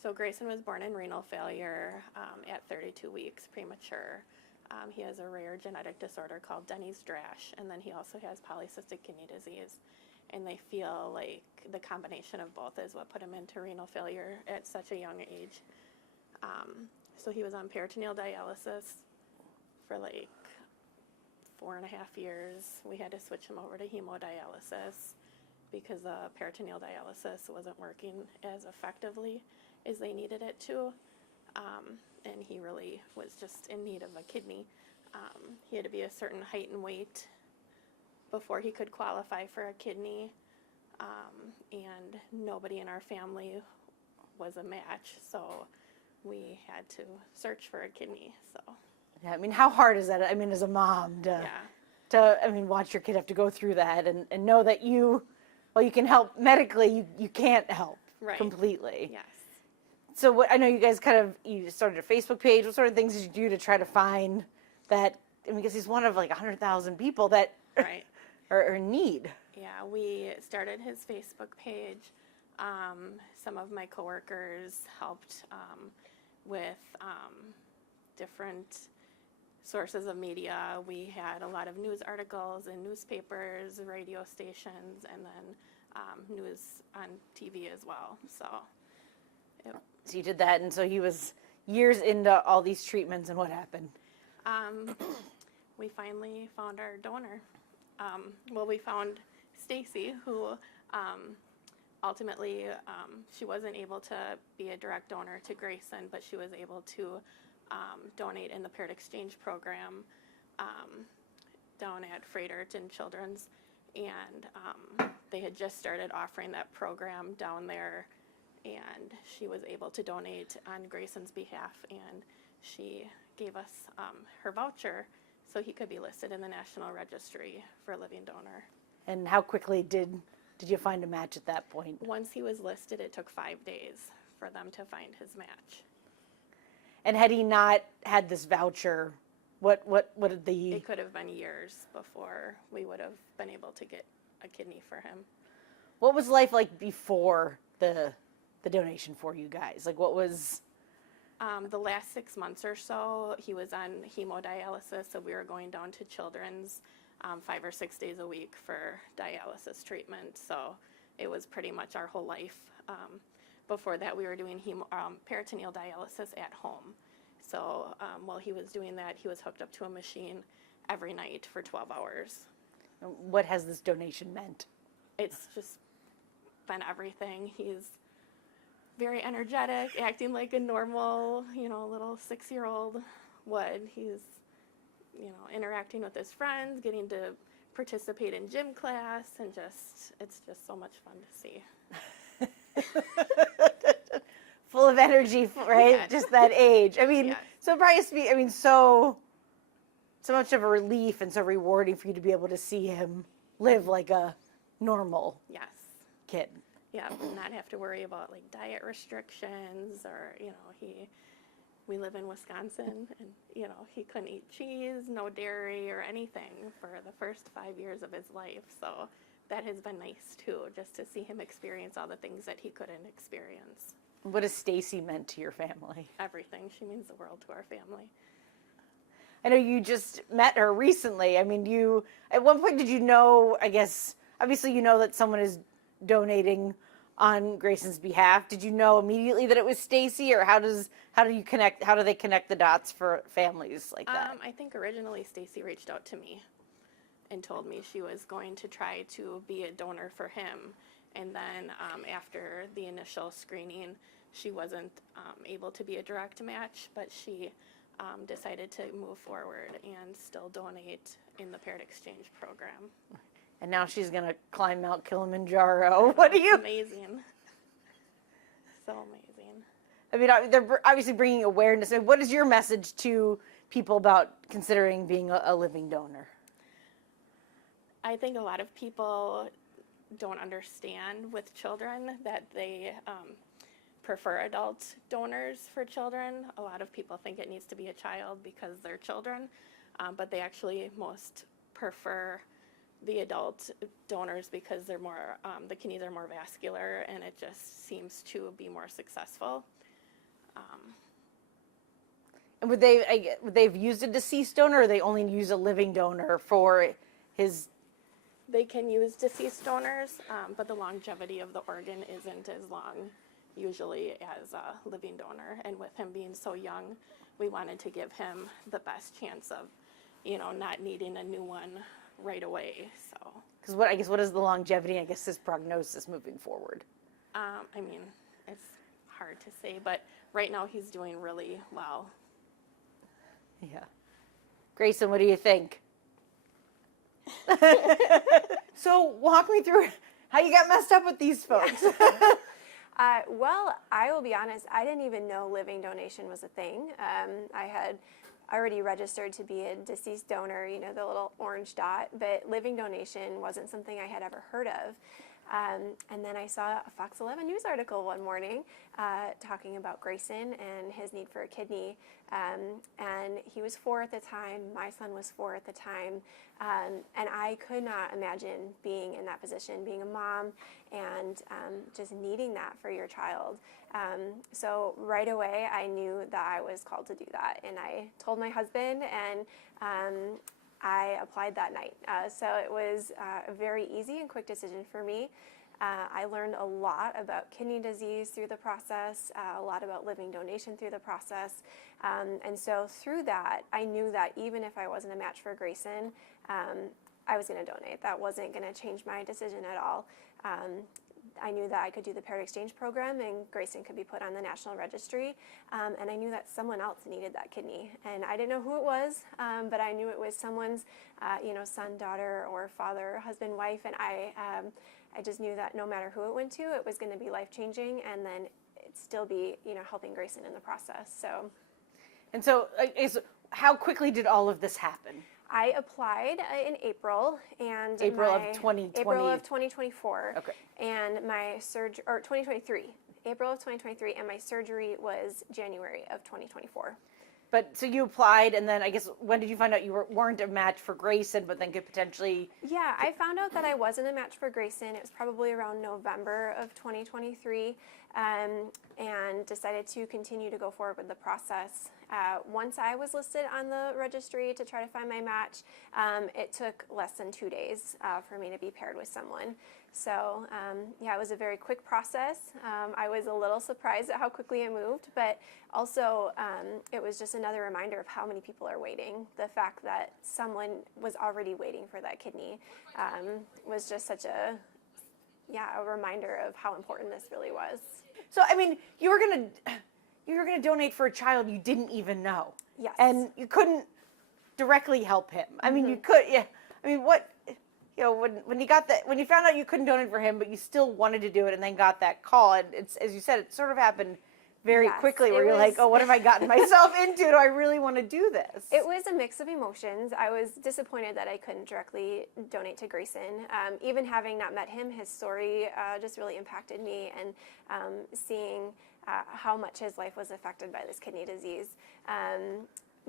So Grayson was born in renal failure at 32 weeks, premature. He has a rare genetic disorder called Denny's-Drash, and then he also has polycystic kidney disease. And they feel like the combination of both is what put him into renal failure at such a young age. So he was on peritoneal dialysis for like 4.5 years. We had to switch him over to hemodialysis because peritoneal dialysis wasn't working as effectively as they needed it to. And he really was just in need of a kidney. He had to be a certain height and weight before he could qualify for a kidney. And nobody in our family was a match, so we had to search for a kidney. So. Yeah, I mean, how hard is that? I mean, as a mom, to watch your kid have to go through that and know that you can help medically, you can't help completely. Yes. So what, I know you guys you started a Facebook page. What sort of things did you do to try to find that? I mean, because he's one of like 100,000 people that are in need. Yeah, we started his Facebook page. Some of my coworkers helped with different sources of media. We had a lot of news articles in newspapers, radio stations, and then news on TV as well. So you did that, and so he was years into all these treatments, and what happened? We finally found our donor. We found Stacy, who ultimately she wasn't able to be a direct donor to Grayson, but she was able to donate in the paired exchange program down at Fredericton Children's, and they had just started offering that program down there, and she was able to donate on Grayson's behalf, and she gave us her voucher so he could be listed in the National Registry for a living donor. And how quickly did you find a match at that point? Once he was listed, it took 5 days for them to find his match. And had he not had this voucher, what did the... It could have been years before we would have been able to get a kidney for him. What was life like before the donation for you guys? Like, what was... The last 6 months or so, he was on hemodialysis, so we were going down to Children's 5 or 6 days a week for dialysis treatment. So it was pretty much our whole life. Before that, we were doing peritoneal dialysis at home. So while he was doing that, he was hooked up to a machine every night for 12 hours. What has this donation meant? It's just been everything. He's very energetic, acting like a normal, little 6-year-old would. He's, interacting with his friends, getting to participate in gym class, and it's just so much fun to see. Full of energy, right? Yes. Just that age. I mean, yes. So it probably has to be, so much of a relief and so rewarding for you to be able to see him live like a normal kid. Yeah, not have to worry about like diet restrictions or, we live in Wisconsin and, he couldn't eat cheese, no dairy or anything for the first 5 years of his life. So that has been nice too, just to see him experience all the things that he couldn't experience. What has Stacy meant to your family? Everything. She means the world to our family. I know you just met her recently. I mean, at one point did you know, I guess, obviously you know that someone is donating on Grayson's behalf. Did you know immediately that it was Stacy, or how do they connect the dots for families like that? I think originally Stacy reached out to me and told me she was going to try to be a donor for him. And then after the initial screening, she wasn't able to be a direct match, but she decided to move forward and still donate in the paired exchange program. And now she's going to climb Mount Kilimanjaro. What do you... Amazing. So amazing. I mean, they're obviously bringing awareness. I mean, what is your message to people about considering being a living donor? I think a lot of people don't understand with children that they prefer adult donors for children. A lot of people think it needs to be a child because they're children, but they actually most prefer the adult donors because they're more, the kidneys are more vascular and it just seems to be more successful. And would they've used a deceased donor, or they only use a living donor for his? They can use deceased donors, but the longevity of the organ isn't as long usually as a living donor. And with him being so young, we wanted to give him the best chance of, not needing a new one right away. So. Because what is the longevity? I guess his prognosis moving forward. I mean, it's hard to say, but right now he's doing really well. Yeah. Grayson, what do you think? So walk me through how you got messed up with these folks. Well, I will be honest, I didn't even know living donation was a thing. I had already registered to be a deceased donor, the little orange dot, but living donation wasn't something I had ever heard of. And then I saw a Fox 11 News article one morning talking about Grayson and his need for a kidney. And he was 4 at the time, my son was 4 at the time, and I could not imagine being in that position, being a mom and just needing that for your child. So right away I knew that I was called to do that, and I told my husband, and I applied that night. So it was a very easy and quick decision for me. I learned a lot about kidney disease through the process, a lot about living donation through the process. And so through that, I knew that even if I wasn't a match for Grayson, I was going to donate. That wasn't going to change my decision at all. I knew that I could do the paired exchange program and Grayson could be put on the national registry. And I knew that someone else needed that kidney. And I didn't know who it was, but I knew it was someone's, son, daughter, or father, husband, wife. And I just knew that no matter who it went to, it was going to be life-changing, and then it'd still be, helping Grayson in the process. So. And so how quickly did all of this happen? I applied in April, and April of 2020. April of 2024. Okay. And my surgery, or 2023, April of 2023, and my surgery was January of 2024. But so you applied, and then I guess when did you find out you weren't a match for Grayson, but then could potentially? Yeah, I found out that I wasn't a match for Grayson. It was probably around November of 2023, and decided to continue to go forward with the process. Once I was listed on the registry to try to find my match, it took less than 2 days for me to be paired with someone. So it was a very quick process. I was a little surprised at how quickly it moved, but also it was just another reminder of how many people are waiting. The fact that someone was already waiting for that kidney was just such a reminder of how important this really was. So I mean, you were gonna donate for a child you didn't even know. Yes. And you couldn't directly help him. I mean, you could. Yeah. I mean, what? When you found out you couldn't donate for him, but you still wanted to do it, and then got that call, and it's, as you said, it sort of happened very quickly, where you're like, oh, what have I gotten myself into? Do I really want to do this? It was a mix of emotions. I was disappointed that I couldn't directly donate to Grayson. Even having not met him, his story just really impacted me, and seeing how much his life was affected by this kidney disease.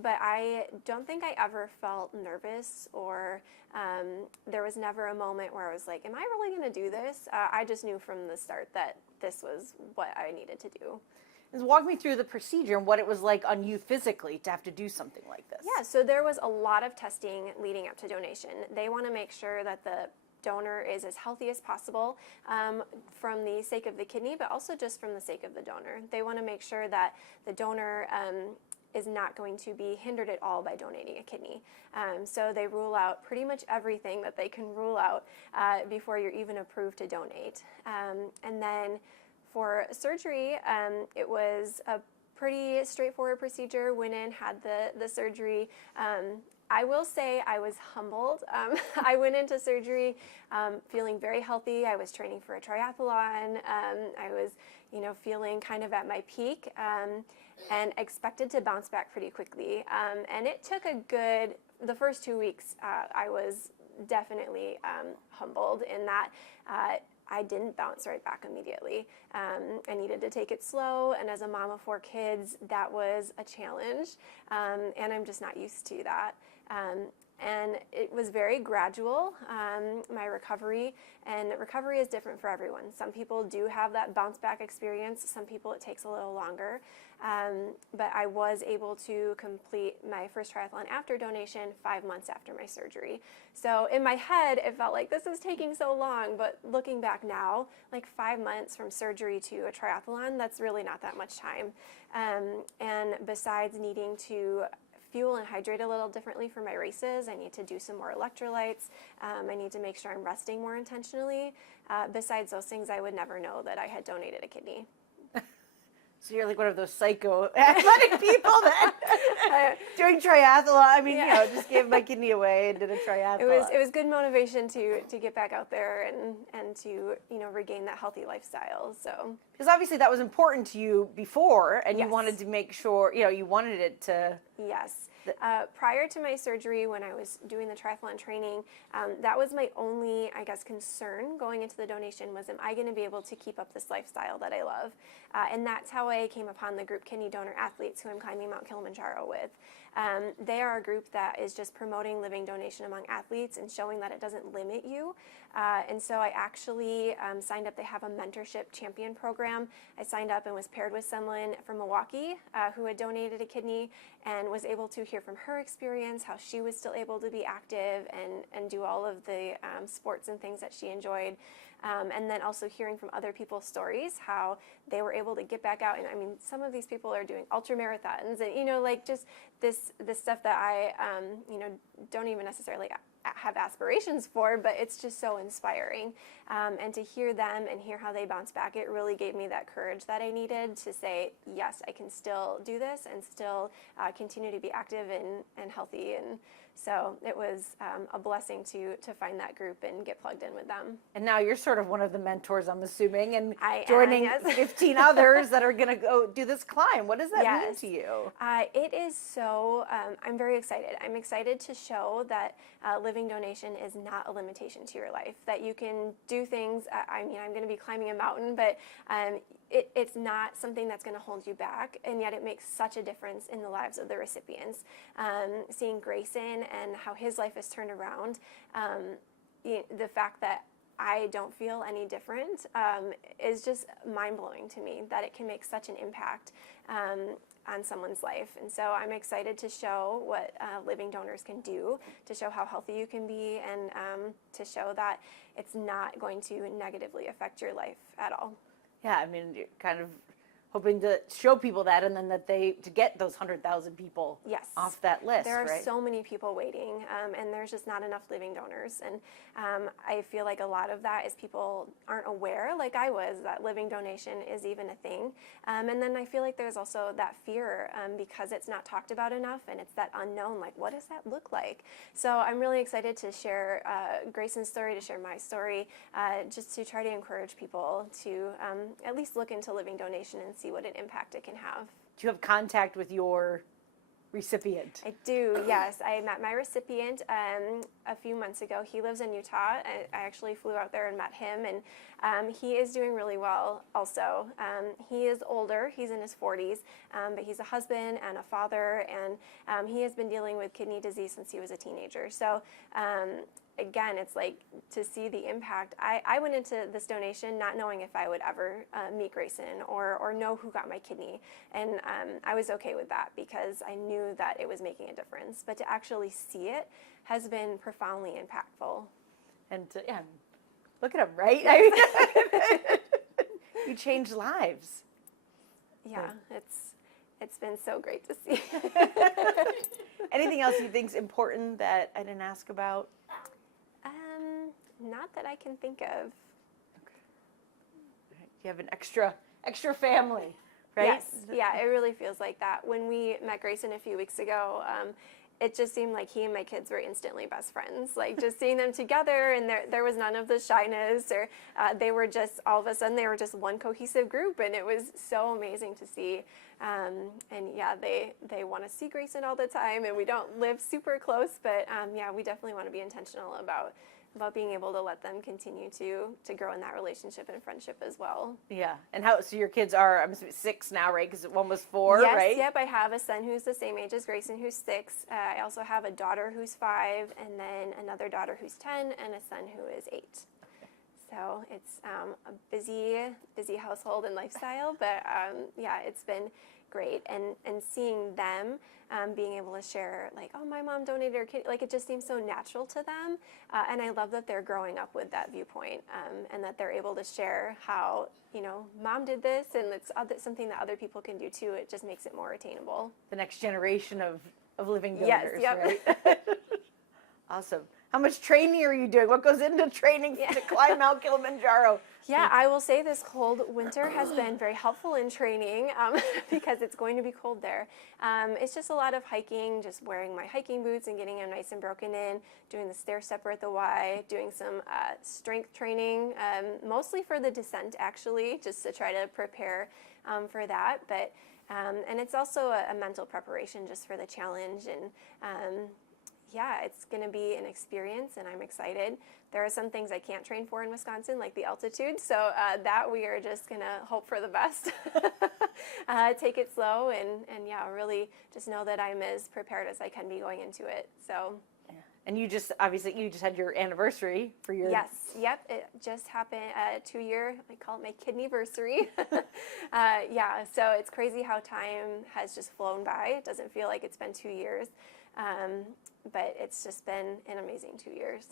But I don't think I ever felt nervous, or there was never a moment where I was like, am I really going to do this? I just knew from the start that this was what I needed to do. Just walk me through the procedure and what it was like on you physically to have to do something like this. Yeah, so there was a lot of testing leading up to donation. They want to make sure that the donor is as healthy as possible, from the sake of the kidney, but also just from the sake of the donor. They want to make sure that the donor is not going to be hindered at all by donating a kidney. So they rule out pretty much everything that they can rule out before you're even approved to donate. And then for surgery, it was a pretty straightforward procedure. Went in, had the surgery. I will say I was humbled. I went into surgery feeling very healthy. I was training for a triathlon. I was, feeling kind of at my peak, and expected to bounce back pretty quickly. And it took the first 2 weeks, I was definitely humbled in that I didn't bounce right back immediately. I needed to take it slow, and as a mom of 4 kids, that was a challenge, and I'm just not used to that. And it was very gradual, my recovery, and recovery is different for everyone. Some people do have that bounce back experience. Some people it takes a little longer. But I was able to complete my first triathlon after donation 5 months after my surgery. So in my head, it felt like this is taking so long, but looking back now, like 5 months from surgery to a triathlon, that's really not that much time. And besides needing to fuel and hydrate a little differently for my races, I need to do some more electrolytes. I need to make sure I'm resting more intentionally. Besides those things, I would never know that I had donated a kidney. So you're like one of those psycho athletic people that doing triathlon. I mean, Yeah. just gave my kidney away and did a triathlon. It was good motivation to get back out there and to regain that healthy lifestyle. So Because obviously that was important to you before, and you Yes. wanted to make sure, you wanted it to. yes. Prior to my surgery, when I was doing the triathlon training, that was my only, I guess, concern going into the donation was, am I going to be able to keep up this lifestyle that I love? And that's how I came upon the group Kidney Donor Athletes, who I'm climbing Mount Kilimanjaro with. They are a group that is just promoting living donation among athletes and showing that it doesn't limit you. And so I actually signed up. They have a mentorship champion program. I signed up and was paired with someone from Milwaukee who had donated a kidney and was able to hear from her experience, how she was still able to be active and do all of the sports and things that she enjoyed. And then also hearing from other people's stories, how they were able to get back out. And I mean, some of these people are doing ultra marathons and, like just this stuff that I, don't even necessarily have aspirations for, but it's just so inspiring. And to hear them and hear how they bounce back, it really gave me that courage that I needed to say, yes, I can still do this and still continue to be active and healthy. And so it was a blessing to find that group and get plugged in with them. And now you're sort of one of the mentors, I'm assuming, and I am, joining yes. 15 others that are going to go do this climb. What does that mean Yes. to you? It is so, I'm very excited. I'm excited to show that living donation is not a limitation to your life, that you can do things. I mean, I'm going to be climbing a mountain, but it's not something that's going to hold you back, and yet it makes such a difference in the lives of the recipients. Seeing Grayson and how his life is turned around, the fact that I don't feel any different is just mind-blowing to me, that it can make such an impact on someone's life. And so I'm excited to show what living donors can do, to show how healthy you can be, and to show that it's not going to negatively affect your life at all. Yeah, I mean, you're kind of hoping to show people that, and then that to get those 100,000 people Yes. off that list, There are right? so many people waiting, and there's just not enough living donors. And I feel like a lot of that is people aren't aware, like I was, that living donation is even a thing. And then I feel like there's also that fear because it's not talked about enough, and it's that unknown, like, what does that look like? So I'm really excited to share Grayson's story, to share my story, just to try to encourage people to at least look into living donation and see what an impact it can have. Do you have contact with your recipient? I do, yes. I met my recipient a few months ago. He lives in Utah. I actually flew out there and met him, and he is doing really well also. He is older. He's in his 40s, but he's a husband and a father, and he has been dealing with kidney disease since he was a teenager. So again, it's like to see the impact. I went into this donation not knowing if I would ever meet Grayson or know who got my kidney. And I was okay with that because I knew that it was making a difference. But to actually see it has been profoundly impactful. And look at him, right? I mean, you changed lives. Yeah, it's been so great to see. Anything else you think is important that I didn't ask about? Not that I can think of. You have an extra family, right? Yes, yeah, it really feels like that. When we met Grayson a few weeks ago, it just seemed like he and my kids were instantly best friends. Like just seeing them together, and there was none of the shyness, or they were just, all of a sudden, they were just one cohesive group, and it was so amazing to see. And yeah, they want to see Grayson all the time, and we don't live super close, but yeah, we definitely want to be intentional about about being able to let them continue to grow in that relationship and friendship as well. Yeah. And so your kids are, I'm assuming 6 now, right? Because one was 4, yes, right? Yep, I have a son who's the same age as Grayson, who's 6. I also have a daughter who's 5, and then another daughter who's 10, and a son who is 8. So it's a busy household and lifestyle, but yeah, it's been great. And seeing them being able to share, like, oh, my mom donated her kidney, like, it just seems so natural to them. And I love that they're growing up with that viewpoint, and that they're able to share how, mom did this, and it's something that other people can do too. It just makes it more attainable. The next generation of living donors, Yes, yep. right? Awesome. How much training are you doing? What goes into training to climb Mount Kilimanjaro? Yeah, I will say this cold winter has been very helpful in training because it's going to be cold there. It's just a lot of hiking, just wearing my hiking boots and getting them nice and broken in, doing the stair stepper at the Y, doing some strength training, mostly for the descent actually, just to try to prepare for that. But and it's also a mental preparation just for the challenge, and yeah, it's going to be an experience, and I'm excited. There are some things I can't train for in Wisconsin, like the altitude, so that we are just going to hope for the best. Take it slow, and yeah, really just know that I'm as prepared as I can be going into it. So. Yeah. And you just had your anniversary for your... Yes, yep, it just happened, 2-year, I call it my kidneyversary. Yeah, so it's crazy how time has just flown by. It doesn't feel like it's been 2 years. But it's just been an amazing 2 years.